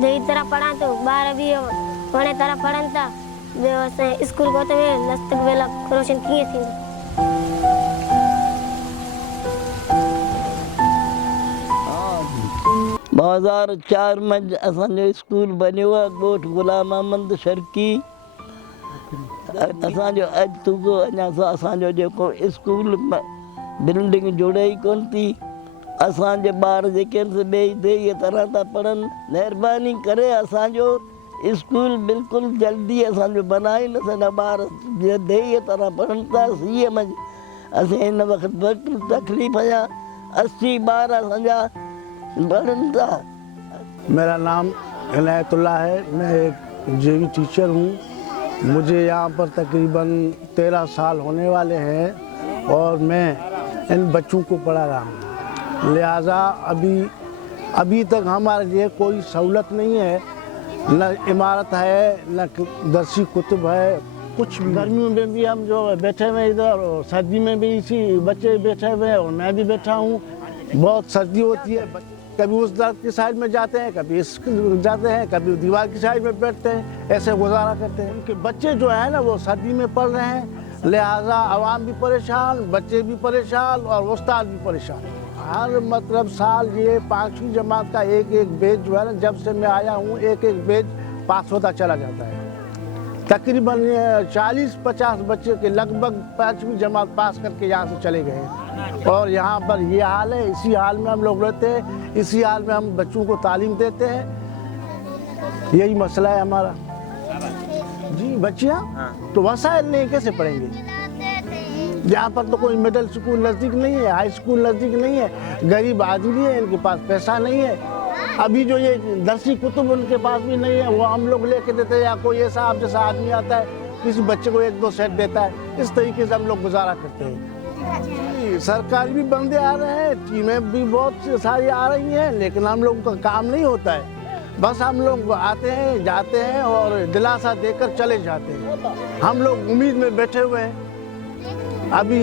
जई तरह पढ़ा तो 12 भी पढ़े तरह पढ़न था वे स्कूल को तो वे लस्तक वेला रोशन किए थी। 2004 में असांजो स्कूल बनियो आहे ॻोठ गुलाम अहमद शर्की। असांजो अॼु तुगो अञा असांजो जेको स्कूल बिल्डिंग जुड़े ई कोन थी। असांजे ॿार जेके ॿिए ॿिए तरह था पढ़नि, महिरबानी करे असांजो स्कूल बिल्कुलु जल्दी असांजो बनाए न सॼा ॿार ॿिए तरह पढ़नि था। सीए में असीं हिन वक़्तु तकलीफ़ जा 80 ॿार असांजा पढ़नि था। मेरा नाम इनायतुल्लाह है, मैं एक जेवी टीचर हूँ। मुझे यहाँ पर तकरीबन 13 साल होने वाले हैं और मैं इन बच्चों को पढ़ा रहा हूँ। लिहाजा अभी तक हमारे लिए कोई सहूलत नहीं है, न इमारत है न दरसी कुतुब है, कुछ भी। गर्मियों में भी हम जो बैठे हुए इधर, और सर्दी में भी इसी बच्चे बैठे हुए हैं और मैं भी बैठा हूँ। बहुत सर्दी होती है, कभी उस दरख्त की साइड में जाते हैं, कभी इस जाते हैं, कभी दीवार की साइड में बैठते हैं, ऐसे गुजारा करते हैं। उनके बच्चे जो है ना वो सर्दी में पढ़ रहे हैं, लिहाजा आवाम भी परेशान, बच्चे भी परेशान और उस्ताद भी परेशान। हर मतलब साल ये 5वीं जमात का एक बैच जो है ना, जब से मैं आया हूँ एक बैच पास होता चला जाता है। तकरीबन 40-50 बच्चे के लगभग 5वीं जमात पास करके यहाँ से चले गए हैं। और यहाँ पर ये हाल है, इसी हाल में हम लोग रहते हैं, इसी हाल में हम बच्चों को तालीम देते हैं। यही मसला है हमारा जी। बच्चियाँ तो वसाइल नहीं, कैसे पढ़ेंगे? यहाँ पर तो कोई मिडिल स्कूल नज़दीक नहीं है, हाई स्कूल नज़दीक नहीं है, गरीब आदमी है, इनके पास पैसा नहीं है। अभी जो ये दरसी कुतुब उनके पास भी नहीं है, वो हम लोग लेके देते हैं, या कोई ऐसा आप जैसा आदमी आता है किसी बच्चे को 1-2 सेट देता है। इस तरीके से हम लोग गुजारा करते हैं। सरकारी भी बंदे आ रहे हैं, टीमें भी बहुत सारी आ रही हैं, लेकिन हम लोगों का काम नहीं होता है। बस हम लोग आते हैं, जाते हैं और दिलासा देकर चले जाते हैं। हम लोग उम्मीद में बैठे हुए हैं। अभी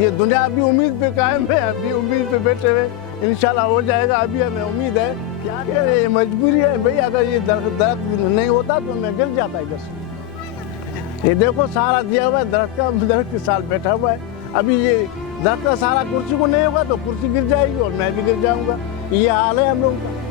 ये दुनिया अभी उम्मीद पे कायम है, अभी उम्मीद पे बैठे हुए, इंशाल्लाह हो जाएगा। अभी हमें उम्मीद है, क्या ये मजबूरी है भाई। अगर ये दरख्त नहीं होता तो मैं गिर जाता इधर से। ये देखो सारा दिया हुआ है, दरख्त के साथ बैठा हुआ है। अभी ये दरख्त का सारा कुर्सी को नहीं होगा तो कुर्सी गिर जाएगी और मैं भी गिर जाऊंगा। ये हाल है हम लोगों का।